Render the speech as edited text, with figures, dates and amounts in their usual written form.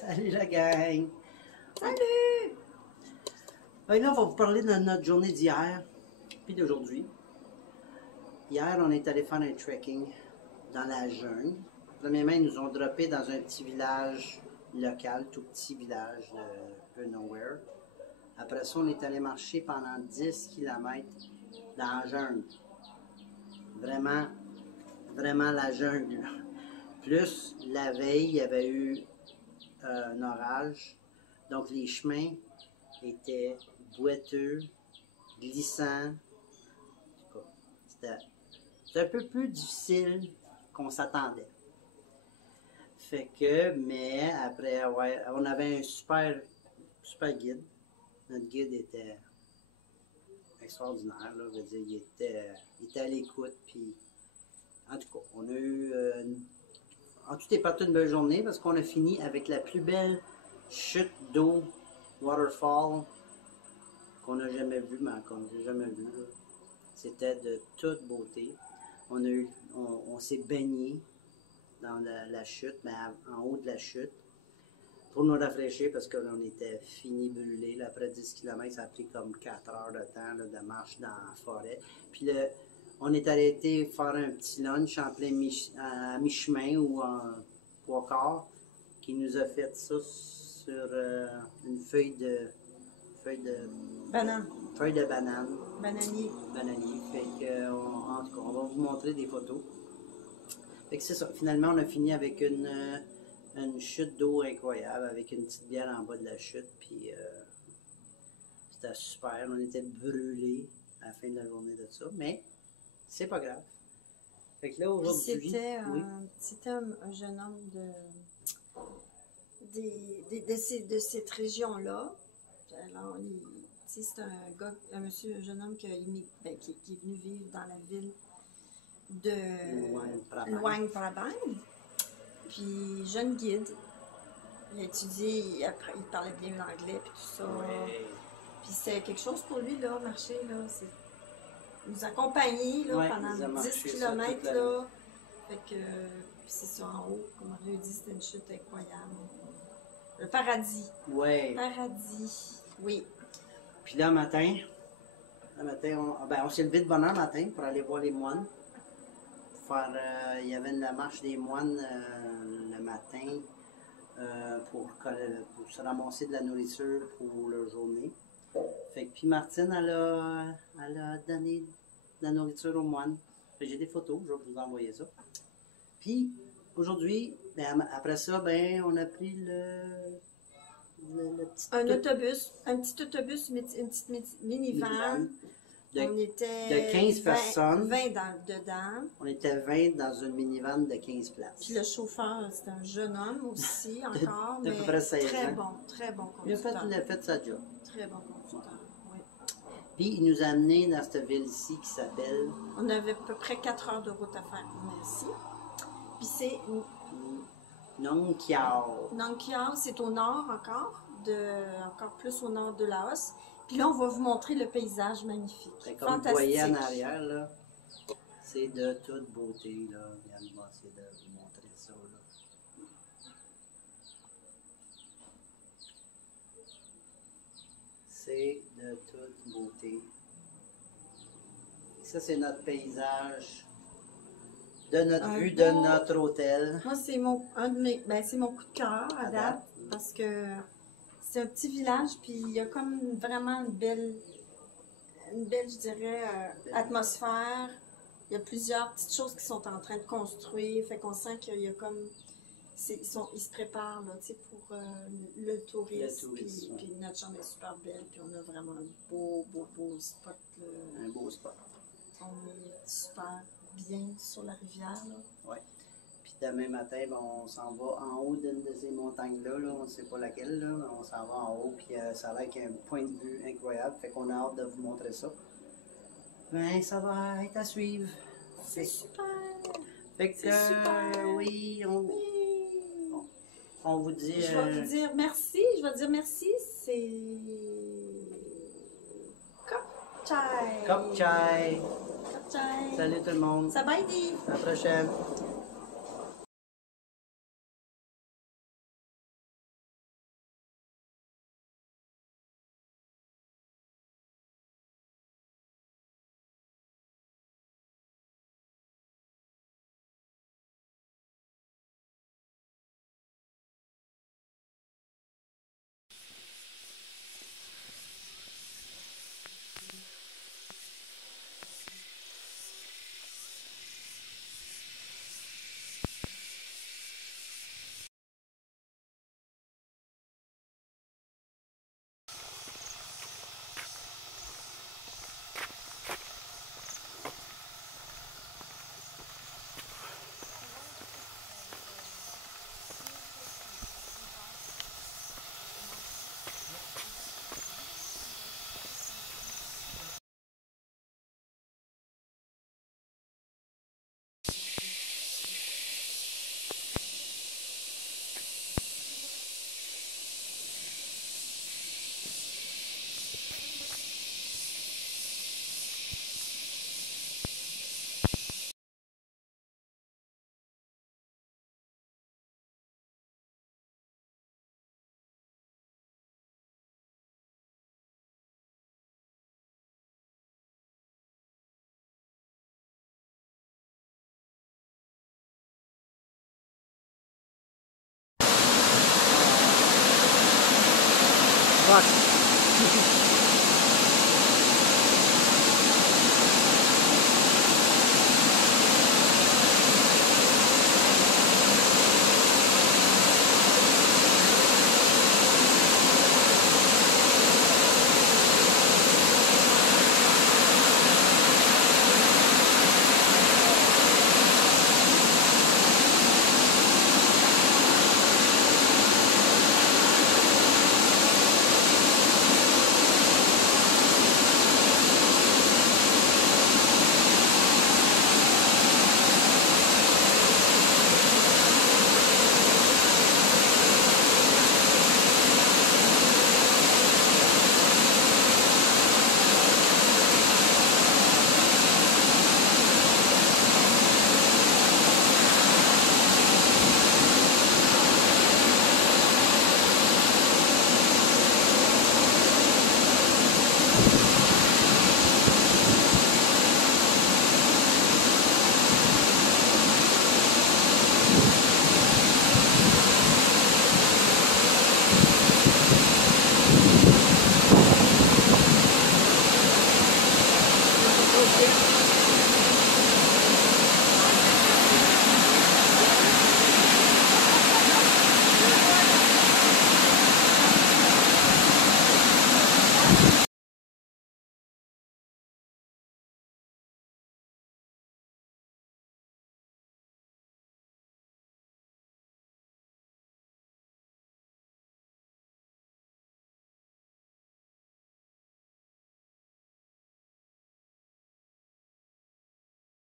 Salut la gang! Salut! Là, on va vous parler de notre journée d'hier, puis d'aujourd'hui. Hier, on est allé faire un trekking dans la jungle. Premièrement, ils nous ont droppé dans un petit village local, tout petit village de nowhere. Après ça, on est allé marcher pendant 10 km dans la jungle. Vraiment, vraiment la jungle. Plus, la veille, il y avait eu un orage. Donc, les chemins étaient boiteux, glissants. C'était un peu plus difficile qu'on s'attendait. Fait que, mais après, ouais, on avait un super guide. Notre guide était extraordinaire, là. Je veux dire, il était à l'écoute, puis en tout cas, on a eu en tout et partout une belle journée parce qu'on a fini avec la plus belle chute d'eau, waterfall, qu'on n'a jamais vue, mais qu'on n'a jamais vue. C'était de toute beauté. On s'est baigné dans la chute, mais en haut de la chute, pour nous rafraîchir parce qu'on était fini brûlés. Là, après 10 km, ça a pris comme 4 heures de temps là, de marche dans la forêt. Puis on est arrêté faire un petit lunch en plein à mi-chemin ou en 3/4, qui nous a fait ça sur une feuille de Banane. Feuille de banane. Bananier. Bananier. Fait que, en tout cas, on va vous montrer des photos. Fait que c'est ça. Finalement, on a fini avec une chute d'eau incroyable, avec une petite bière en bas de la chute. Puis c'était super. On était brûlés à la fin de la journée de ça. Mais c'est pas grave. Fait que là, aujourd'hui. C'était un jeune homme de cette région-là. Alors, c'est un gars, un jeune homme qui est venu vivre dans la ville de Luang Prabang. Puis, jeune guide. Il a étudié, après, il parlait bien l'anglais, puis tout ça. Ouais. Puis, c'est quelque chose pour lui, là, marcher, là. Nous accompagner, là, pendant 10 km, là. Fait que, puis c'est ça, en haut, comme Mario dit, c'était une chute incroyable. Le paradis. Ouais. Paradis. Oui. Puis là, matin, on s'est levé de bonne heure matin pour aller voir les moines. Il y avait la marche des moines le matin pour se ramasser de la nourriture pour leur journée. Fait que puis Martine, elle a donné de la nourriture aux moines. Fait que j'ai des photos, je vais vous envoyer ça. Puis aujourd'hui, après ça, on a pris un petit autobus, une petite minivan. On était de 15 personnes. 20 dedans. On était 20 dans une minivan de 15 places. Puis le chauffeur, c'était un jeune homme aussi, encore, de mais près 16 très ans. Très bon conducteur. Il a fait sa job. Très bon conducteur, oui. Puis il nous a amenés dans cette ville-ci qui s'appelle... On avait à peu près 4 heures de route à faire ici. Puis c'est... Nong Kiao. Nong Kiao, c'est au nord encore plus au nord de Laos. Puis là, on va vous montrer le paysage magnifique. Comme vous voyez en arrière, là, c'est de toute beauté. Là. Regarde, je vais essayer de vous montrer ça. Là. C'est de toute beauté. Et ça, c'est notre paysage de notre vue de notre hôtel. Moi, c'est mon coup de cœur à date, parce que c'est un petit village, puis il y a comme vraiment une belle, je dirais, atmosphère. Il y a plusieurs petites choses qui sont en train de construire, fait qu'on sent qu'il y a comme... Ils se préparent là, pour le tourisme, puis notre chambre est super belle, puis on a vraiment un beau spot. Là. Un beau spot. On est super bien sur la rivière. Oui. Puis demain matin, on s'en va en haut d'une de ces montagnes-là. Là. On ne sait pas laquelle, là, mais on s'en va en haut. Puis ça a l'air qu'il y a un point de vue incroyable. Fait qu'on a hâte de vous montrer ça. Ben, ça va être à suivre. C'est super! Fait que, super. Oui, on vous dit... Je vais vous dire merci. C'est... Kop Chai. Kop Chai. Kop Chai. Salut tout le monde. Ça va aider. À la prochaine. Fuck.